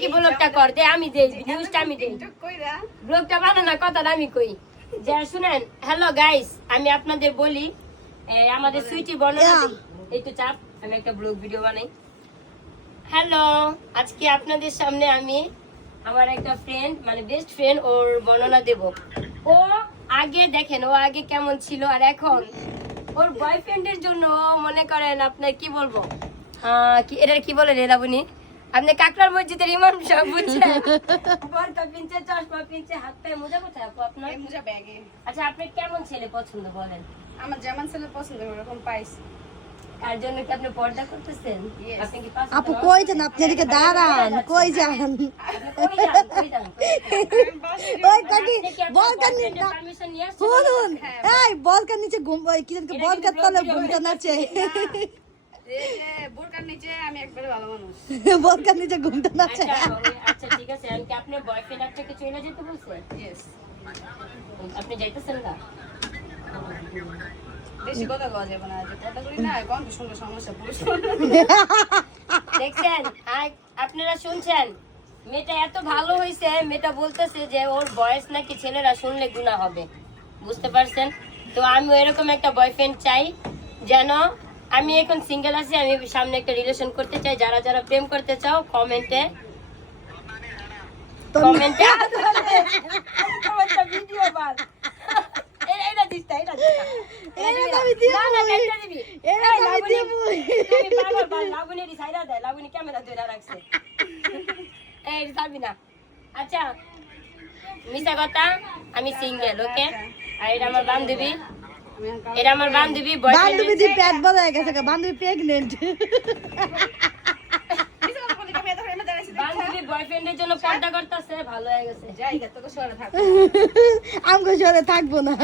কি ব্লগটা কর দে, আমি দেই নিউজটা, আমি দেই ব্লগটা বানা না, কথা আমি কই যে শুনেন। হ্যালো গাইস, আমি আপনাদের বলি আমাদের সুইটি বর্ণনা দিই। এই তো চাপ, আমি একটা ব্লগ ভিডিও বানাই। হ্যালো, আজকে আপনাদের সামনে আমি আমার একটা ফ্রেন্ড, মানে বেস্ট ফ্রেন্ড, ওর বর্ণনা দেব। ও আগে দেখেন, ও আগে কেমন ছিল আর এখন ওর বয়ফ্রেন্ডের জন্য মনে করেন আপনার কি বলবো, এটা কি বলে রে লাবণী, আপনি কাকড়ার মসজিদের ইমাম সাহেব বুঝছেন, বরকা পিনছে, চশমা পিনছে, হাত পায়ে মোজা কোথায় আপু আপনার? মোজা ব্যাগে। আচ্ছা, আপনি কেমন ছেলে পছন্দ বলেন? আমার যেমন ছেলে পছন্দ ওরকম পাইছি। তার জন্য কি আপনি পর্দা করতেছেন? আপনি কি পাস? আপু কই যান? আপনি এদিকে দাঁড়ান, কই যান? কই যান? ওই কাকি বলকার নিচে পারমিশন নিয়ে আসছেন? শুনুন, এই বলকার নিচে ঘুম, কি জানি বলকার তলে ঘুমটা নাচে, এই যে বোরকার নিচে আমি একবারে ভালো মানুষ। বলকার নিচে ঘুমটা নাচে। আচ্ছা ঠিক আছে, আমি কি আপনার বয়ফ্রেন্ড আপনাকে চলে যেতে বলছে? ইয়েস। আপনি যাইতেছেন না? বেশি কথা কওয়া যাবে না, যে কথা করি না কম সুন্দর সমস্যা পুরুষ। দেখছেন, আপনারা শুনছেন, মেয়েটা এত ভালো হয়েছে, মেয়েটা বলতেছে যে ওর বয়স নাকি ছেলেরা শুনলে গুনাহ হবে, বুঝতে পারছেন? তো আমি এরকম একটা বয়ফ্রেন্ড চাই, যেন আমি এখন সিঙ্গেল আছি, আমি সামনে একটা রিলেশন করতে চাই। যারা যারা প্রেম করতে চাও কমেন্টে ভিডিও বান এইটা দিস্তা, এইটা দিস্তা, এটা আমি দিব, না না কাটটা দিবি, এটা আমি দিব। তুমি পাগল বাল, লাবণীর সাইডা দে, লাবণী ক্যামেরা ধরে রাখছে, এই ছাড়বি না। আচ্ছা, মিছা কথা, আমি সিঙ্গেল, ওকে? আর এটা আমার বান্ধবী, এটা আমার বান্ধবী, বান্ধবী দি পেট বড় হয়ে গেছে, বান্ধবী প্রেগনেন্ট। বান্ধবী বয়ফ্রেন্ডের জন্য পর্দা করতেছে, ভালো হয়ে গেছে। যাই গা তোকে সরে থাক। আমগো সরে থাকবো না।